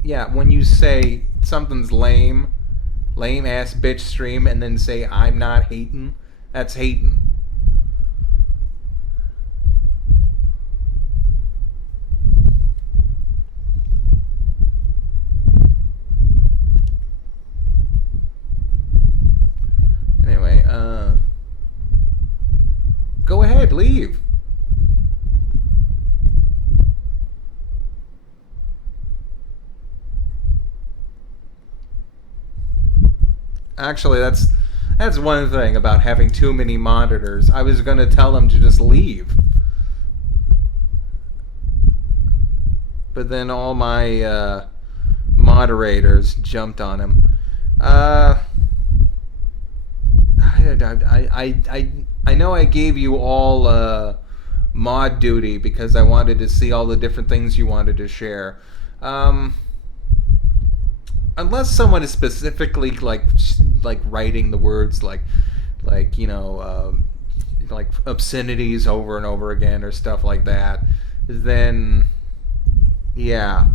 Yeah, when you say something's lame ass bitch stream, and then say I'm not hating, that's hating. Anyway, go ahead, leave. Actually, that's one thing about having too many monitors. I was going to tell them to just leave. But then all my moderators jumped on him. I know I gave you all mod duty because I wanted to see all the different things you wanted to share. Unless someone is specifically like writing the words like like obscenities over and over again or stuff like that, then yeah.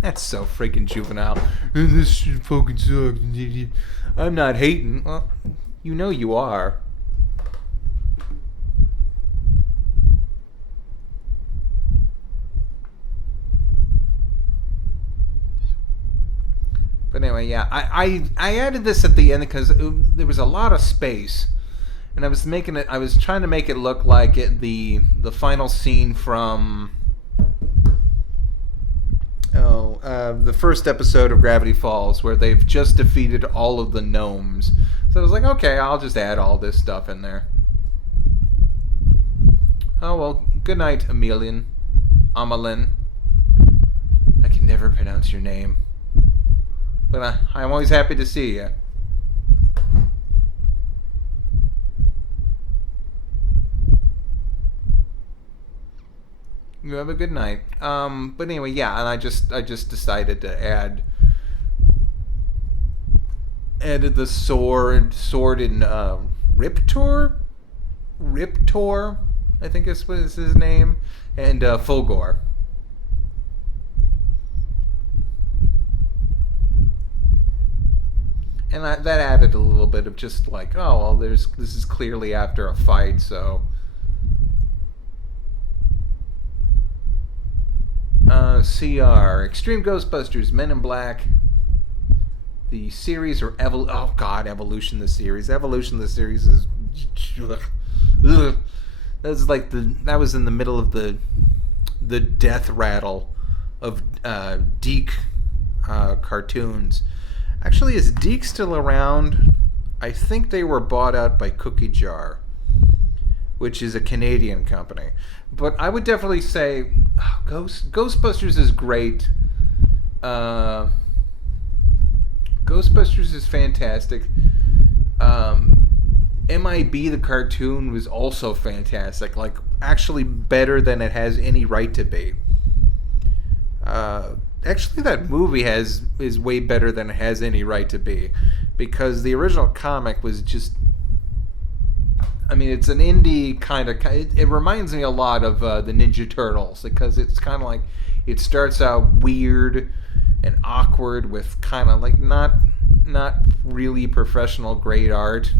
That's so freaking juvenile. This shit fucking sucks. I'm not hating. Well, you know you are. But anyway, yeah, I added this at the end because there was a lot of space, and I was making it. I was trying to make it look like the final scene from the first episode of Gravity Falls, where they've just defeated all of the gnomes. So I was like, okay, I'll just add all this stuff in there. Oh well, good night, Amelin. I can never pronounce your name. But I'm always happy to see you. You have a good night. But anyway, yeah, and I just decided to added the sword in Riptor, I think was his name, and Fulgore. And that added a little bit of just like, oh, well, this is clearly after a fight, so. CR Extreme Ghostbusters, Men in Black, the series or Evolution. The series. Evolution. The series is. Ugh. That was in the middle of the death rattle of Deke cartoons. Actually, is Deke still around? I think they were bought out by Cookie Jar, which is a Canadian company. But I would definitely say Ghostbusters is great. Ghostbusters is fantastic. MIB, the cartoon, was also fantastic. Like, actually better than it has any right to be. Actually, that movie is way better than it has any right to be, because the original comic was just. I mean, it's an indie kind of. It reminds me a lot of the Ninja Turtles, because it's kind of like it starts out weird and awkward with kind of like not really professional great art.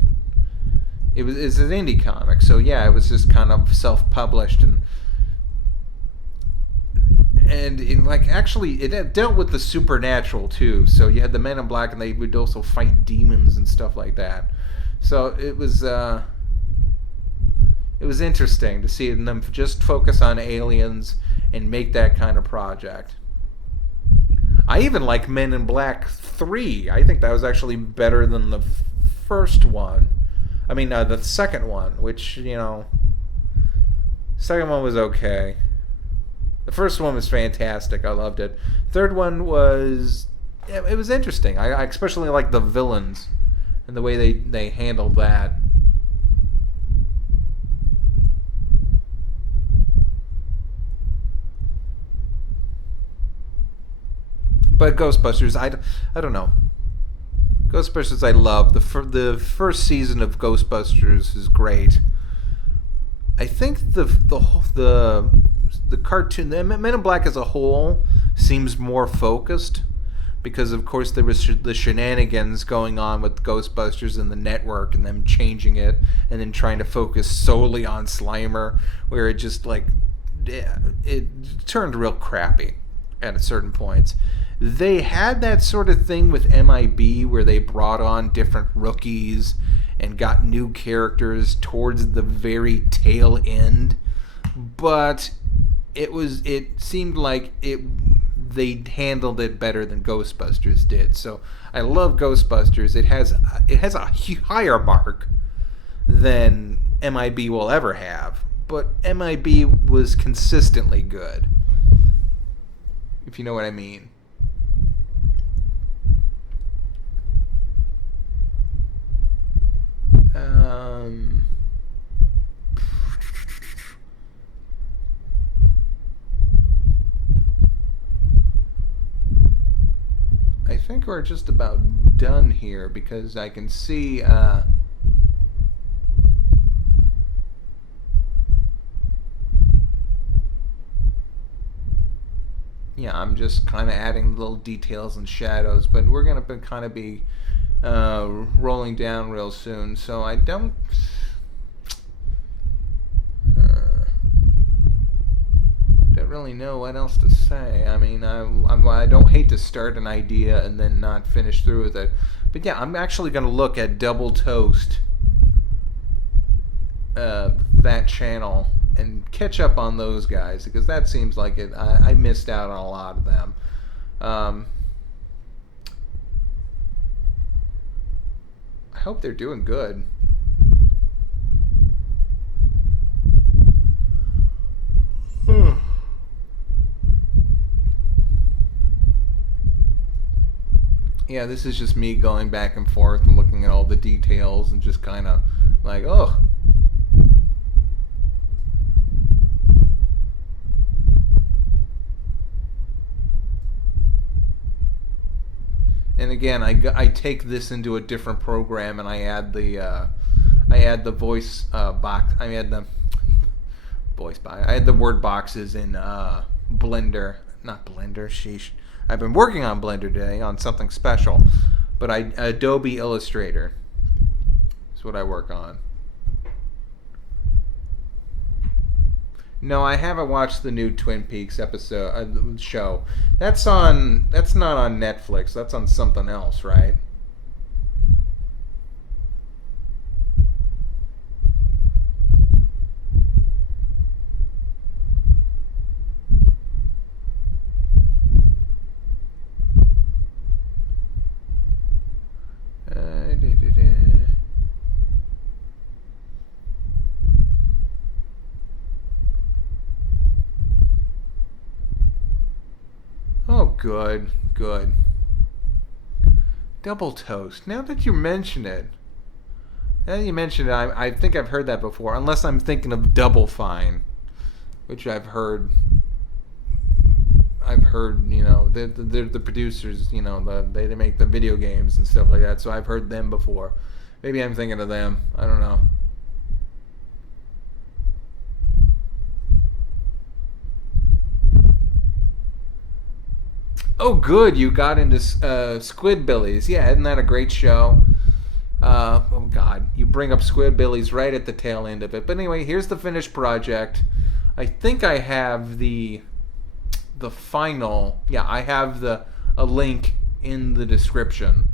It's an indie comic, so yeah, it was just kind of self-published and it, like, actually it dealt with the supernatural too. So you had the Men in Black, and they would also fight demons and stuff like that. So it was interesting to see them just focus on aliens and make that kind of project. I I even like Men in Black 3. I think that was actually better than the first one. I mean, the second one, which, second one was okay. The first one was fantastic. I loved it. Third one was, it was interesting. I especially like the villains and the way they handled that. But Ghostbusters, I don't know. Ghostbusters, I love. The first season of Ghostbusters is great. I think the cartoon, the Men in Black as a whole, seems more focused because, of course, there was the shenanigans going on with Ghostbusters and the network and them changing it and then trying to focus solely on Slimer, where it just it turned real crappy at certain points. They had that sort of thing with MIB where they brought on different rookies and got new characters towards the very tail end, but it seemed like they handled it better than Ghostbusters did. So I love Ghostbusters. It has a higher mark than MIB will ever have, but MIB was consistently good, if you know what I mean. I think we're just about done here because I can see I'm just kind of adding little details and shadows, but we're going to kind of be rolling down real soon, so I don't really know what else to say. I mean, I don't hate to start an idea and then not finish through with it, but yeah, I'm actually going to look at Double Toast, that channel, and catch up on those guys because that seems like it. I missed out on a lot of them. I hope they're doing good. Yeah, this is just me going back and forth and looking at all the details and just kind of like, oh. And again, I take this into a different program and I add the voice box. I add the voice box. I add the word boxes in Blender, not Blender. Sheesh. I've been working on Blender today on something special, but Adobe Illustrator is what I work on. No, I haven't watched the new Twin Peaks episode show. That's not on Netflix. That's on something else, right? Oh, good. Double Toast. Now that you mention it, I think I've heard that before. Unless I'm thinking of Double Fine, which I've heard. They're the producers. They make the video games and stuff like that. So I've heard them before. Maybe I'm thinking of them. I don't know. Oh, good. You got into Squidbillies. Yeah, isn't that a great show? Oh, God. You bring up Squidbillies right at the tail end of it. But anyway, here's the finished project. I think I have the final... Yeah, I have a link in the description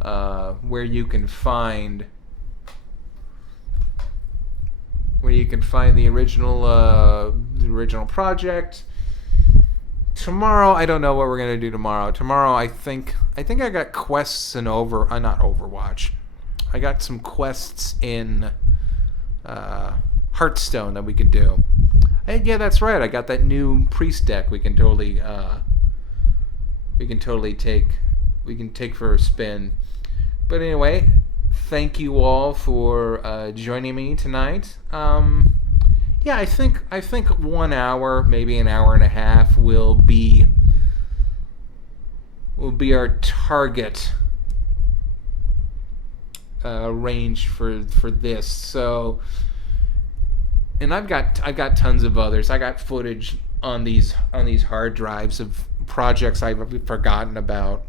where you can find... the original project... Tomorrow, I don't know what we're gonna do tomorrow. Tomorrow, I think I got quests in not Overwatch. I got some quests in Hearthstone that we can do. And yeah, that's right. I got that new priest deck. We can take for a spin. But anyway, thank you all for joining me tonight. Yeah, I think 1 hour, maybe an hour and a half, will be our target range for this. So, and I've got tons of others. I got footage on these hard drives of projects I've forgotten about.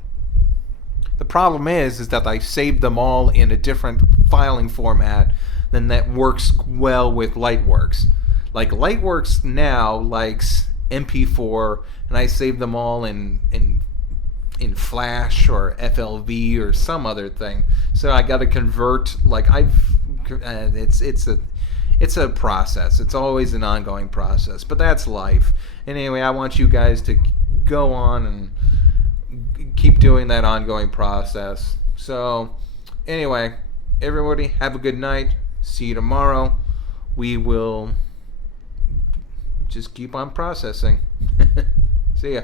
The problem is that I saved them all in a different filing format than that works well with Lightworks. Like Lightworks now likes MP4, and I save them all in Flash or FLV or some other thing. So I got to convert. It's a process. It's always an ongoing process, but that's life. And anyway, I want you guys to go on and keep doing that ongoing process. So anyway, everybody have a good night. See you tomorrow. We will just keep on processing. See ya.